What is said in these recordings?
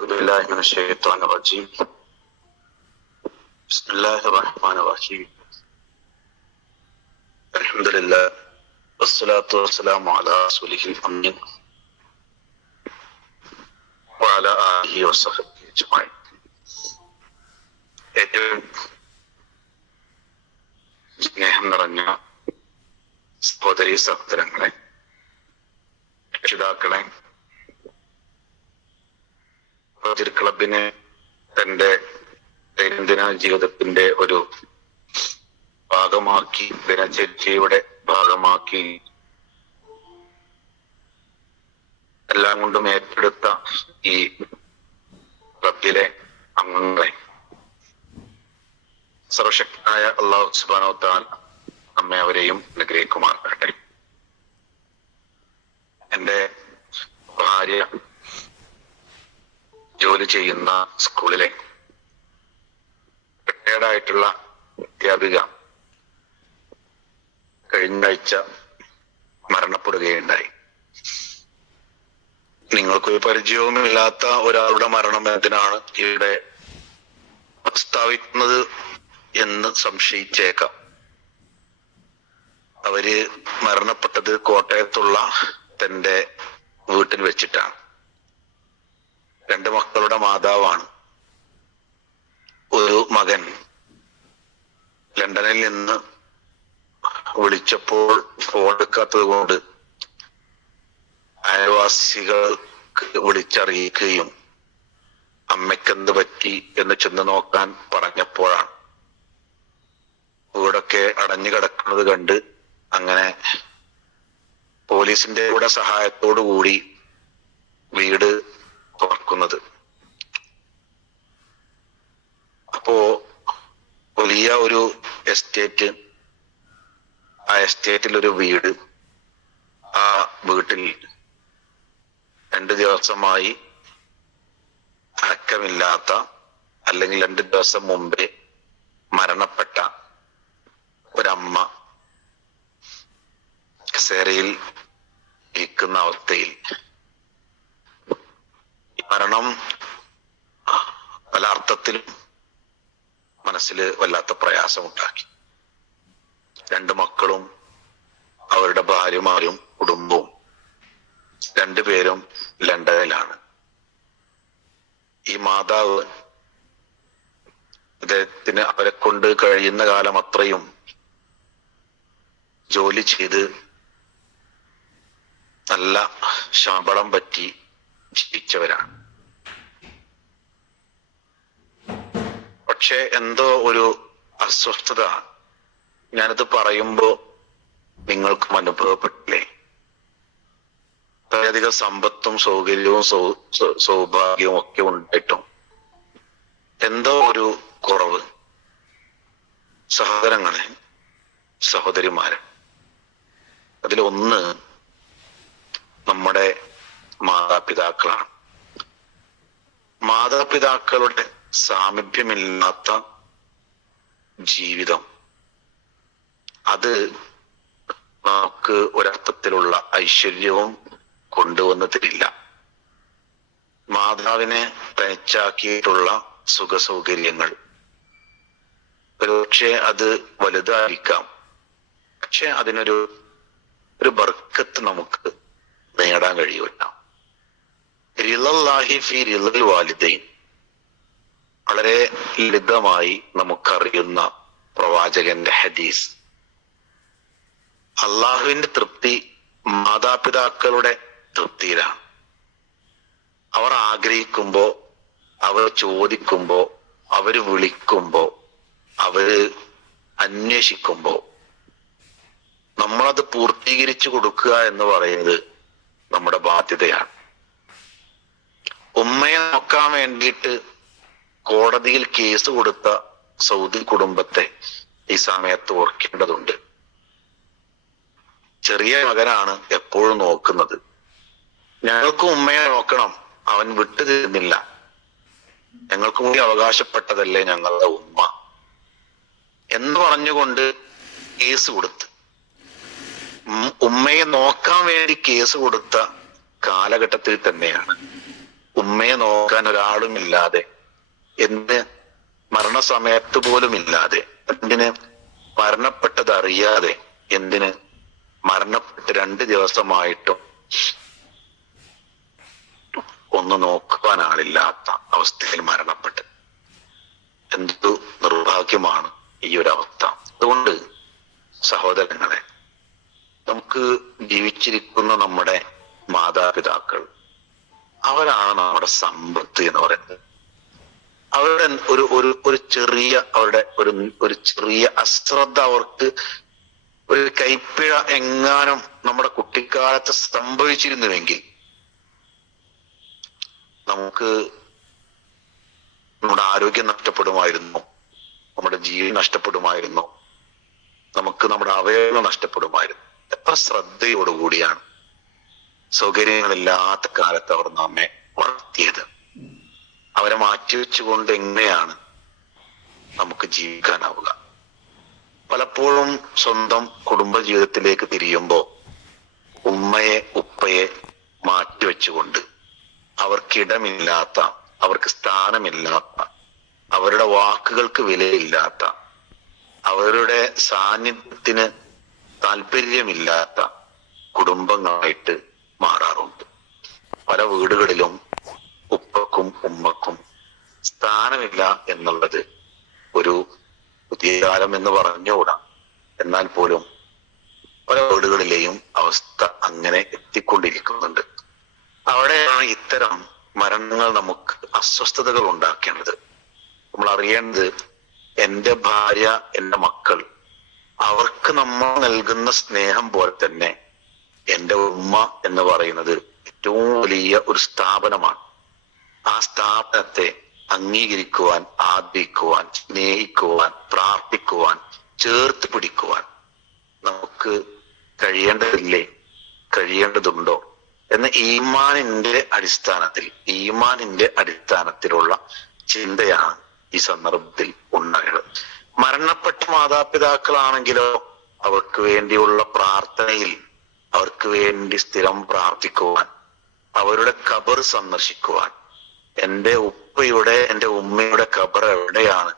أعوذ بالله من الشيطان الرجيم. بسم الله الرحمن الرحيم. الحمد لله والصلاة والسلام على رسوله الأمين وعلى آله وصحبه أجمعين. ഏറ്റവും സ്നേഹം നിറഞ്ഞ സഹോദരീ സഹോദരങ്ങളെ, രക്ഷിതാക്കളെ, ഫജർ ക്ലബിനെ തന്റെ ദൈനംദിന ജീവിതത്തിന്റെ ഒരു ഭാഗമാക്കി, ദിനചര്യയുടെ ഭാഗമാക്കി എല്ലാം കൊണ്ടും ഏറ്റെടുത്ത ഈ ക്ലബിലെ അംഗങ്ങളെ സർവശക്തനായ അല്ലാഹു സുബ്ഹാനഹു വ തആല നമ്മെ അവരെയും അനുഗ്രഹിക്കുമാറാകട്ടെ. എന്റെ ഭാര്യ ജോലി ചെയ്യുന്ന സ്കൂളിലെ റിട്ടയർഡ് ആയിട്ടുള്ള അധ്യാപിക കഴിഞ്ഞ ആഴ്ച മരണപ്പെടുകയുണ്ടായി. നിങ്ങൾക്കൊരു പരിചയവുമില്ലാത്ത ഒരാളുടെ മരണം എന്തിനാണ് ഇവിടെ പ്രസ്താവിക്കുന്നത് എന്ന് സംശയിച്ചേക്കാം. അവര് മരണപ്പെട്ടത് കോട്ടയത്തുള്ള തന്റെ വീട്ടിൽ വെച്ചിട്ടാണ്. 2 മക്കളുടെ മാതാവാണ്. ഒരു മകൻ ലണ്ടനിൽ നിന്ന് വിളിച്ചപ്പോൾ ഫോൺ എടുക്കാത്തത് കൊണ്ട് അയൽവാസികൾക്ക് വിളിച്ചറിയിക്കുകയും അമ്മയ്ക്കെന്ത് പറ്റി എന്ന് ചെന്ന് നോക്കാൻ പറഞ്ഞപ്പോഴാണ് വീടൊക്കെ അടഞ്ഞു കിടക്കുന്നത് കണ്ട് അങ്ങനെ പോലീസിന്റെ കൂടെ സഹായത്തോടു കൂടി വീട് തുറക്കുന്നത്. അപ്പോ വലിയ ഒരു എസ്റ്റേറ്റ്, ആ എസ്റ്റേറ്റിൽ ഒരു വീട്, ആ വീട്ടിൽ 2 ദിവസമായി അടക്കമില്ലാത്ത, അല്ലെങ്കിൽ 2 ദിവസം മുമ്പേ മരണപ്പെട്ട ഒരമ്മ കസേരയിൽ ഇരിക്കുന്ന അവസ്ഥയിൽ മരണം പല അർത്ഥത്തിലും മനസ്സിൽ വല്ലാത്ത പ്രയാസമുണ്ടാക്കി. 2 മക്കളും അവരുടെ ഭാര്യമാരും കുടുംബവും 2 പേരും ലണ്ടനിലാണ്. ഈ മാതാവ് അദ്ദേഹത്തിന് അവരെ കൊണ്ട് കഴിയുന്ന കാലം അത്രയും ജോലി ചെയ്ത് നല്ല ശമ്പളം പറ്റി ജീവിച്ചവരാണ്. പക്ഷെ എന്തോ ഒരു അസ്വസ്ഥത ഞാനത് പറയുമ്പോ നിങ്ങൾക്കും അനുഭവപ്പെട്ടില്ലേ? വളരെയധികം സമ്പത്തും സൗകര്യവും സൗഭാഗ്യവും ഒക്കെ ഉണ്ടായിട്ടും എന്തോ ഒരു കുറവ്. സഹോദരങ്ങളെ, സഹോദരിമാരെ, അതിലൊന്ന് നമ്മുടെ മാതാപിതാക്കളാണ്. മാതാപിതാക്കളുടെ സാമീപ്യമില്ലാത്ത ജീവിതം, അത് നമുക്ക് ഒരർത്ഥത്തിലുള്ള ഐശ്വര്യവും കൊണ്ടുവന്നു തരില്ല. മാതാവിനെ തനിച്ചാക്കിയിട്ടുള്ള സുഖ സൗകര്യങ്ങൾ ഒരുപക്ഷെ അത് വലുതായിരിക്കാം, പക്ഷെ അതിനൊരു ബർക്കത്ത് നമുക്ക് നേടാൻ കഴിയില്ല. റിളല്ലാഹി ഫീ റിളൽ വാലിദൈൻ, വളരെ ലളിതമായി നമുക്കറിയുന്ന പ്രവാചകന്റെ ഹദീസ്. അള്ളാഹുവിന്റെ തൃപ്തി മാതാപിതാക്കളുടെ തൃപ്തിയിലാണ്. അവർ ആഗ്രഹിക്കുമ്പോ, അവർ ചോദിക്കുമ്പോ, അവര് വിളിക്കുമ്പോ, അവര് അന്വേഷിക്കുമ്പോ നമ്മളത് പൂർത്തീകരിച്ചു കൊടുക്കുക എന്ന് പറയുന്നത് നമ്മുടെ ബാധ്യതയാണ്. ഉമ്മയെ നോക്കാൻ വേണ്ടിയിട്ട് കോടതിയിൽ കേസ് കൊടുത്ത സൗദി കുടുംബത്തെ ഈ സമയത്ത് ഓർക്കേണ്ടതുണ്ട്. ചെറിയ മകനാണ് എപ്പോഴും നോക്കുന്നത്. ഞങ്ങൾക്ക് ഉമ്മയെ നോക്കണം, അവൻ വിട്ടു തരുന്നില്ല, ഞങ്ങൾക്ക് കൂടി അവകാശപ്പെട്ടതല്ലേ ഞങ്ങളുടെ ഉമ്മ എന്ന് പറഞ്ഞുകൊണ്ട് കേസ് കൊടുത്ത്, ഉമ്മയെ നോക്കാൻ വേണ്ടി കേസ് കൊടുത്ത കാലഘട്ടത്തിൽ തന്നെയാണ് ഉമ്മയെ നോക്കാൻ ഒരാളുമില്ലാതെ, എന്തിന് മരണസമയത്ത് പോലും ഇല്ലാതെ, എന്തിന് മരണപ്പെട്ടത് അറിയാതെ, എന്തിന് മരണപ്പെട്ട് 2 ദിവസമായിട്ടും ഒന്ന് നോക്കുവാൻ ആളില്ലാത്ത അവസ്ഥയിൽ മരണപ്പെട്ട്. എന്തു നിർഭാഗ്യമാണ് ഈ ഒരു അവസ്ഥ. അതുകൊണ്ട് സഹോദരങ്ങളെ, നമുക്ക് ജീവിച്ചിരിക്കുന്ന നമ്മുടെ മാതാപിതാക്കൾ, അവരാണ് നമ്മുടെ സമ്പത്ത് എന്ന് പറയുന്നത്. അവരുടെ ഒരു ചെറിയ ഒരു ചെറിയ അശ്രദ്ധ, അവർക്ക് ഒരു കൈപ്പിഴ എങ്ങാനും നമ്മുടെ കുട്ടിക്കാലത്ത് സംഭവിച്ചിരുന്നുവെങ്കിൽ നമുക്ക് നമ്മുടെ ആരോഗ്യം നഷ്ടപ്പെടുമായിരുന്നു, നമ്മുടെ ജീവൻ നഷ്ടപ്പെടുമായിരുന്നു, നമുക്ക് നമ്മുടെ അവയവങ്ങൾ നഷ്ടപ്പെടുമായിരുന്നു. എത്ര ശ്രദ്ധയോടുകൂടിയാണ് സൗകര്യങ്ങളില്ലാത്ത കാലത്ത് അവർ നമ്മെ വളർത്തിയത്. അവരെ മാറ്റിവെച്ചുകൊണ്ട് എങ്ങനെയാണ് നമുക്ക് ജീവിക്കാനാവുക? പലപ്പോഴും സ്വന്തം കുടുംബ ജീവിതത്തിലേക്ക് തിരിയുമ്പോൾ ഉമ്മയെ ഉപ്പയെ മാറ്റിവെച്ചുകൊണ്ട്, അവർക്കിടമില്ലാത്ത, അവർക്ക് സ്ഥാനമില്ലാത്ത, അവരുടെ വാക്കുകൾക്ക് വിലയില്ലാത്ത, അവരുടെ സാന്നിധ്യത്തിന് താല്പര്യമില്ലാത്ത കുടുംബങ്ങളായിട്ട് മാറാറുണ്ട്. പല വീടുകളിലും ഉപ്പക്കും ഉമ്മക്കും സ്ഥാനമില്ല എന്നുള്ളത് ഒരു പുതിയ കാലം എന്ന് പറഞ്ഞുകൂടാ. എന്നാൽ പോലും പല വീടുകളിലെയും അവസ്ഥ അങ്ങനെ എത്തിക്കൊണ്ടിരിക്കുന്നുണ്ട്. അവിടെയാണ് ഇത്തരം മരണങ്ങൾ നമുക്ക് അസ്വസ്ഥതകൾ ഉണ്ടാക്കേണ്ടത്. നമ്മൾ അറിയേണ്ടത്, എൻ്റെ ഭാര്യ, എൻ്റെ മക്കൾ, അവർക്ക് നമ്മൾ നൽകുന്ന സ്നേഹം പോലെ തന്നെ എൻ്റെ ഉമ്മ എന്ന് പറയുന്നത് ഏറ്റവും വലിയ ഒരു സ്ഥാപനമാണ്. ആ സ്ഥാപനത്തെ അംഗീകരിക്കുവാൻ, ആദരിക്കുവാൻ, സ്നേഹിക്കുവാൻ, പ്രാർത്ഥിക്കുവാൻ, ചേർത്ത് പിടിക്കുവാൻ നമുക്ക് കഴിയേണ്ടതില്ലേ? കഴിയേണ്ടതുണ്ടോ എന്ന ഈമാനിന്റെ അടിസ്ഥാനത്തിലുള്ള ചിന്തയാണ് ഈ സന്ദർഭത്തിൽ ഉണ്ടായത്. മരണപ്പെട്ട മാതാപിതാക്കളാണെങ്കിലോ അവർക്ക് വേണ്ടിയുള്ള പ്രാർത്ഥനയിൽ, അവർക്ക് വേണ്ടി സ്ഥിരം പ്രാർത്ഥിക്കുവാൻ, അവരുടെ ഖബർ സന്ദർശിക്കുവാൻ, എൻ്റെ ഉമ്മയുടെ ഖബർ എവിടെയാണ്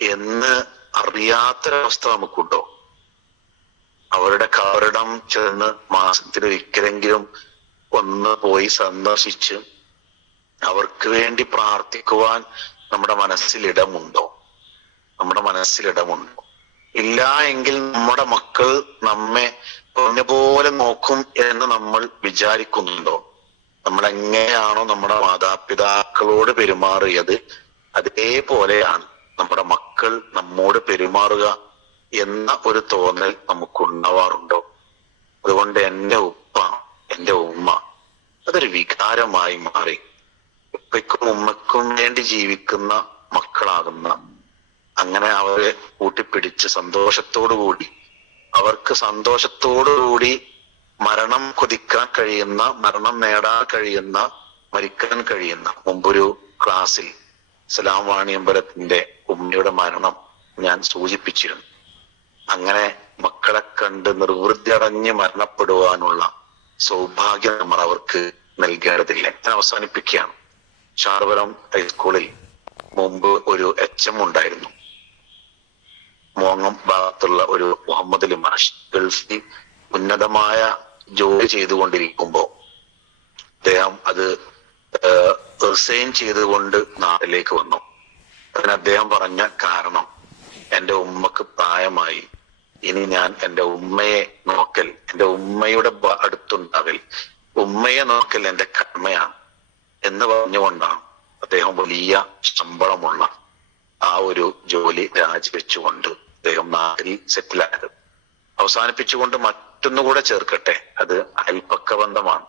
എന്ന് അറിയാത്തൊരവസ്ഥ നമുക്കുണ്ടോ? അവരുടെ ഖബറിടം ചെന്ന് മാസത്തിലൊരിക്കലെങ്കിലും ഒന്ന് പോയി സന്ദർശിച്ച് അവർക്ക് വേണ്ടി പ്രാർത്ഥിക്കുവാൻ നമ്മുടെ മനസ്സിലിടമുണ്ടോ? ഇല്ല എങ്കിൽ നമ്മുടെ മക്കൾ നമ്മെ പോലെ നോക്കും എന്ന് നമ്മൾ വിചാരിക്കുന്നുണ്ടോ? നമ്മൾ എങ്ങനെയാണോ നമ്മുടെ മാതാപിതാക്കളോട് പെരുമാറിയത്, അതേപോലെയാണ് നമ്മുടെ മക്കൾ നമ്മോട് പെരുമാറുക എന്ന ഒരു തോന്നൽ നമുക്കുണ്ടാവാറുണ്ടോ? അതുകൊണ്ട് എൻ്റെ ഉപ്പ, എൻ്റെ ഉമ്മ അതൊരു വികാരമായി മാറി. ഉപ്പയ്ക്കും ഉമ്മയ്ക്കും വേണ്ടി ജീവിക്കുന്ന മക്കളാകുന്ന, അങ്ങനെ അവരെ കൂട്ടിപ്പിടിച്ച് അവർക്ക് സന്തോഷത്തോടുകൂടി മരണം കൊതിക്കാൻ കഴിയുന്ന, മരണം നേടാൻ കഴിയുന്ന, മരിക്കാൻ കഴിയുന്ന. മുമ്പൊരു ക്ലാസ്സിൽ സലാം വാണിയമ്പലത്തിന്റെ ഉമ്മയുടെ മരണം ഞാൻ സൂചിപ്പിച്ചിരുന്നു. അങ്ങനെ മക്കളെ കണ്ട് നിർവൃത്തി അടഞ്ഞ് മരണപ്പെടുവാനുള്ള സൗഭാഗ്യം നമ്മൾ അവർക്ക് നൽകേണ്ടതില്ല. ഞാൻ അവസാനിപ്പിക്കുകയാണ്. ചാർവരം ഹൈസ്കൂളിൽ മുമ്പ് ഒരു HM ഉണ്ടായിരുന്നു. മോങ്ങം ഭാഗത്തുള്ള ഒരു മുഹമ്മദ് അലി മാഷ് ഗൾഫിൽ ഉന്നതമായ ജോലി ചെയ്തുകൊണ്ടിരിക്കുമ്പോൾ അദ്ദേഹം അത് റിസൈൻ ചെയ്തുകൊണ്ട് നാട്ടിലേക്ക് വന്നു. അതിന് അദ്ദേഹം പറഞ്ഞ കാരണം, എൻ്റെ ഉമ്മക്ക് പ്രായമായി, ഇനി ഞാൻ എൻ്റെ ഉമ്മയെ നോക്കൽ, എൻ്റെ ഉമ്മയുടെ അടുത്തുണ്ടാകൽ, ഉമ്മയെ നോക്കൽ എൻ്റെ കടമയാണ് എന്ന് പറഞ്ഞുകൊണ്ടാണ് അദ്ദേഹം വലിയ ശമ്പളമുള്ള ആ ഒരു ജോലി രാജിവെച്ചുകൊണ്ട് അദ്ദേഹം നാട്ടിൽ സെറ്റിലായത്. അവസാനിപ്പിച്ചുകൊണ്ട് മറ്റൊന്നുകൂടെ ചേർക്കട്ടെ, അത് അയൽപക്ക ബന്ധമാണ്.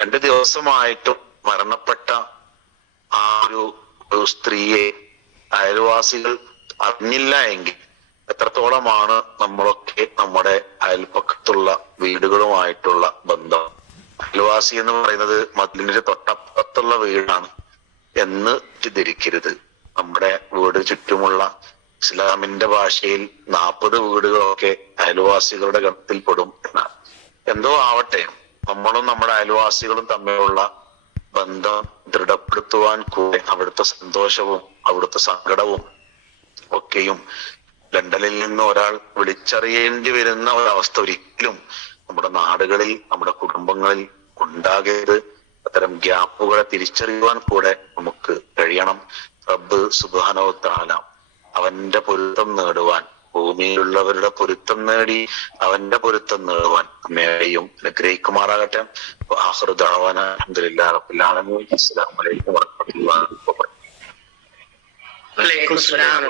2 ദിവസമായിട്ടും മരണപ്പെട്ട ആ ഒരു സ്ത്രീയെ അയൽവാസികൾ അറിഞ്ഞില്ല എങ്കിൽ എത്രത്തോളമാണ് നമ്മളൊക്കെ നമ്മുടെ അയൽപക്കത്തുള്ള വീടുകളുമായിട്ടുള്ള ബന്ധം? അയൽവാസി എന്ന് പറയുന്നത് മതിലിന്റെ തൊട്ടപ്പുറത്തുള്ള വീടാണ് എന്ന് ധരിക്കരുത്. നമ്മുടെ വീട് ചുറ്റുമുള്ള, ഇസ്ലാമിന്റെ ഭാഷയിൽ 40 വീടുകളൊക്കെ അയൽവാസികളുടെ ഗണത്തിൽപ്പെടും എന്നാണ്. എന്തോ ആവട്ടെ, നമ്മളും നമ്മുടെ അയൽവാസികളും തമ്മിലുള്ള ബന്ധം ദൃഢപ്പെടുത്തുവാൻ കൂടെ അവിടുത്തെ സന്തോഷവും അവിടുത്തെ സങ്കടവും ഒക്കെയും ലണ്ടനിൽ നിന്ന് ഒരാൾ വിളിച്ചറിയേണ്ടി വരുന്ന ഒരവസ്ഥ ഒരിക്കലും നമ്മുടെ നാടുകളിൽ, നമ്മുടെ കുടുംബങ്ങളിൽ ഉണ്ടാകരുത്. അത്തരം ഗ്യാപ്പുകളെ തിരിച്ചറിയുവാൻ കൂടെ നമുക്ക് കഴിയണം. റബ്ബ് സുബ്ഹാനഹു വ തആല അവന്റെ പൊരുത്തം നേടുവാൻ, ഭൂമിയിലുള്ളവരുടെ പൊരുത്തം നേടി അവന്റെ പൊരുത്തം നേടുവാൻ നമ്മെയും അനുഗ്രഹിക്കുമാറാകട്ടെ. ആഖിറു ദഅവാന അൽഹംദുലില്ലാഹി റബ്ബിൽ ആലമീൻ. അസ്സലാമു അലൈക്കും വറഹ്മത്തുള്ളാഹി വബറകാതുഹു. വലൈക്കും അസ്സലാം.